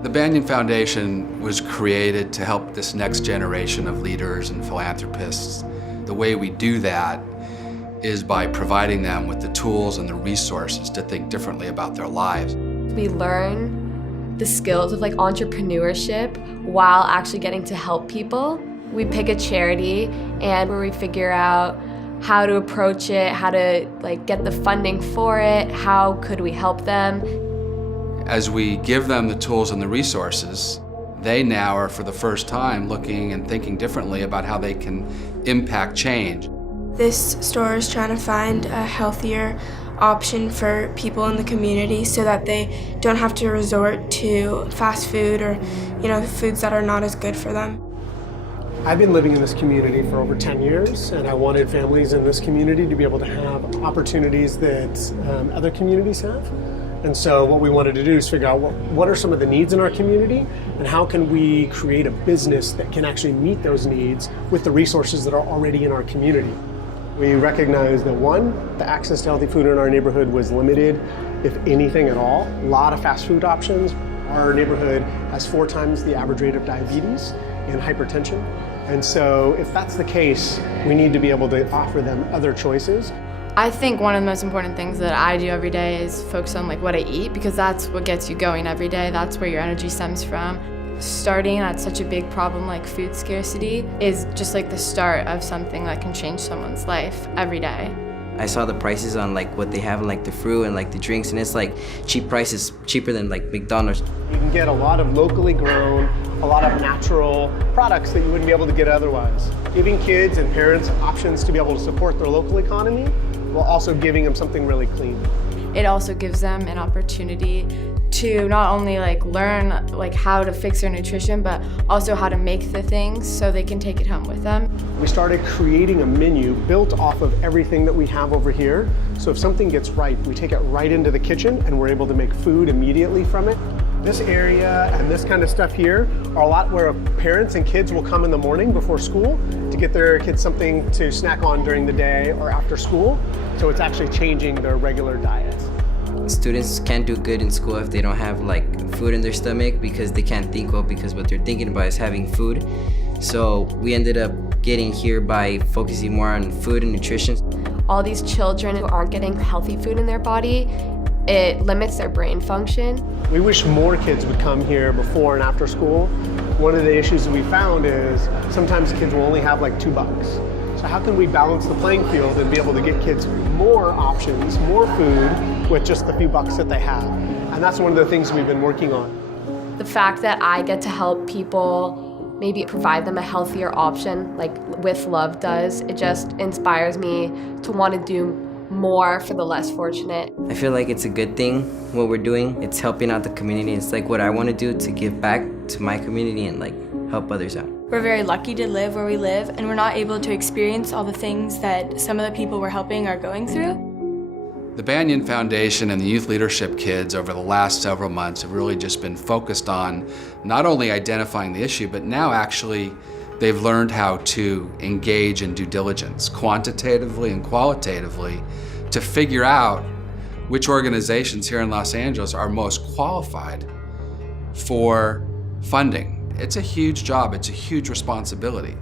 The Banyan Foundation was created to help this next generation of leaders and philanthropists. The way we do that is by providing them with the tools and the resources to think differently about their lives. We learn the skills of entrepreneurship while actually getting to help people. We pick a charity and where we figure out how to approach it, how to get the funding for it, how could we help them. As we give them the tools and the resources, they now are for the first time looking and thinking differently about how they can impact change. This store is trying to find a healthier option for people in the community so that they don't have to resort to fast food or, foods that are not as good for them. I've been living in this community for over 10 years, and I wanted families in this community to be able to have opportunities that other communities have. And so what we wanted to do is figure out what are some of the needs in our community and how can we create a business that can actually meet those needs with the resources that are already in our community. We recognized that one, the access to healthy food in our neighborhood was limited, if anything at all. A lot of fast food options. Our neighborhood has 4 times the average rate of diabetes and hypertension. And so if that's the case, we need to be able to offer them other choices. I think one of the most important things that I do every day is focus on what I eat, because that's what gets you going every day. That's where your energy stems from. Starting at such a big problem like food scarcity is just the start of something that can change someone's life every day. I saw the prices on what they have in the fruit and the drinks, and it's cheap prices, cheaper than McDonald's. You can get a lot of locally grown, a lot of natural products that you wouldn't be able to get otherwise. Giving kids and parents options to be able to support their local economy while also giving them something really clean. It also gives them an opportunity to not only learn how to fix their nutrition, but also how to make the things so they can take it home with them. We started creating a menu built off of everything that we have over here. So if something gets ripe, we take it right into the kitchen and we're able to make food immediately from it. This area and this kind of stuff here are a lot where parents and kids will come in the morning before school to get their kids something to snack on during the day or after school. So it's actually changing their regular diet. Students can't do good in school if they don't have food in their stomach, because they can't think well, because what they're thinking about is having food. So we ended up getting here by focusing more on food and nutrition. All these children who aren't getting healthy food in their body, it limits their brain function. We wish more kids would come here before and after school. One of the issues that we found is sometimes kids will only have $2. So how can we balance the playing field and be able to get kids more options, more food with just the few bucks that they have? And that's one of the things we've been working on. The fact that I get to help people maybe provide them a healthier option With Love does, it just inspires me to want to do more for the less fortunate. I feel it's a good thing what we're doing. It's helping out the community. It's what I want to do to give back to my community and help others out. We're very lucky to live where we live, and we're not able to experience all the things that some of the people we're helping are going through. The Banyan Foundation and the youth leadership kids over the last several months have really just been focused on not only identifying the issue, but now actually they've learned how to engage in due diligence, quantitatively and qualitatively, to figure out which organizations here in Los Angeles are most qualified for funding. It's a huge job, it's a huge responsibility.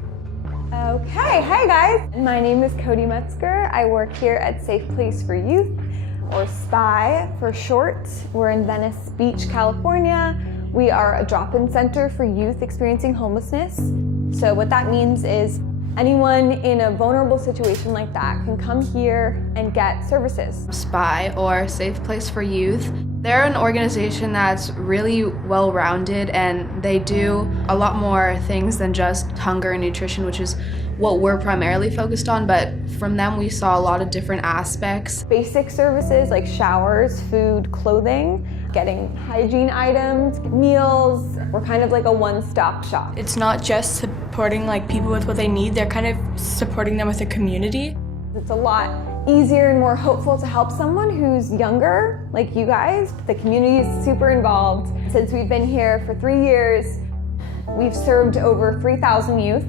Okay, hi guys. My name is Cody Metzger. I work here at Safe Place for Youth, or SPY for short. We're in Venice Beach, California. We are a drop-in center for youth experiencing homelessness. So what that means is anyone in a vulnerable situation like that can come here and get services. SPY, or Safe Place for Youth, they're an organization that's really well-rounded, and they do a lot more things than just hunger and nutrition, which is what we're primarily focused on, but from them we saw a lot of different aspects. Basic services like showers, food, clothing, getting hygiene items, meals. We're kind of a one-stop shop. It's not just supporting people with what they need, they're kind of supporting them with a community. It's a lot easier and more hopeful to help someone who's younger, like you guys. The community is super involved. Since we've been here for 3 years, we've served over 3,000 youth.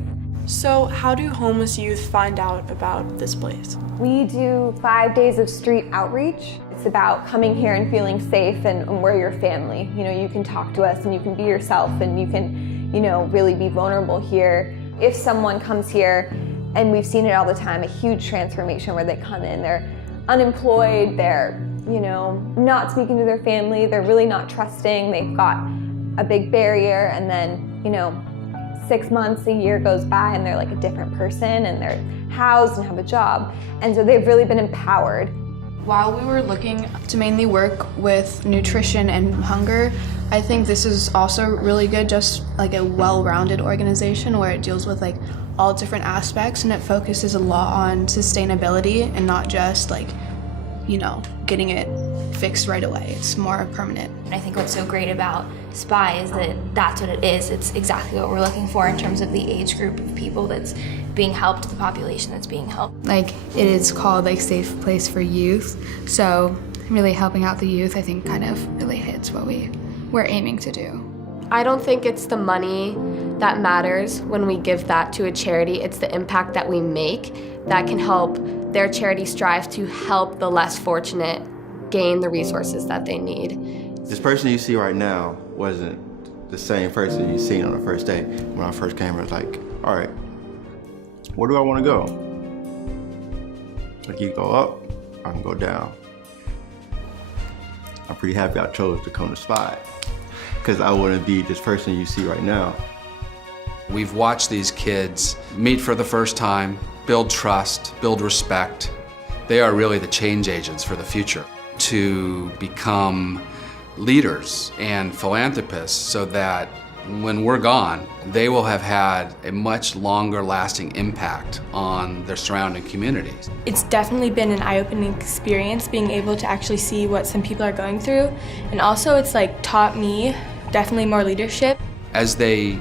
So how do homeless youth find out about this place? We do 5 days of street outreach. It's about coming here and feeling safe, and we're your family. You know, you can talk to us and you can be yourself and you can, you know, really be vulnerable here. If someone comes here, and we've seen it all the time, a huge transformation where they come in, they're unemployed, they're, you know, not speaking to their family, they're really not trusting, they've got a big barrier, and then, you know, 6 months, a year goes by and they're like a different person and they're housed and have a job. And so they've really been empowered. While we were looking to mainly work with nutrition and hunger, I think this is also really good, just like a well-rounded organization where it deals with like all different aspects, and it focuses a lot on sustainability and not just like, you know, getting it fixed right away. It's more permanent. And I think what's so great about SPY is that that's what it is. It's exactly what we're looking for in terms of the age group of people that's being helped, the population that's being helped. Like, it is called like Safe Place for Youth, so really helping out the youth, I think, kind of really hits what we're aiming to do. I don't think it's the money that matters when we give that to a charity. It's the impact that we make that can help their charity strive to help the less fortunate gain the resources that they need. This person you see right now wasn't the same person you seen on the first day. When I first came, I was like, all right, where do I want to go? Like, you go up, I can go down. I'm pretty happy I chose to come to SPY, because I wouldn't be this person you see right now. We've watched these kids meet for the first time, build trust, build respect. They are really the change agents for the future, to become leaders and philanthropists so that when we're gone, they will have had a much longer lasting impact on their surrounding communities. It's definitely been an eye-opening experience being able to actually see what some people are going through. And also it's like taught me definitely more leadership. As they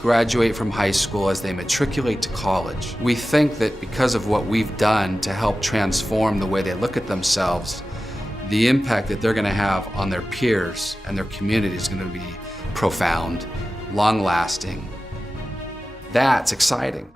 graduate from high school, as they matriculate to college, we think that because of what we've done to help transform the way they look at themselves, the impact that they're going to have on their peers and their community is going to be profound, long-lasting. That's exciting.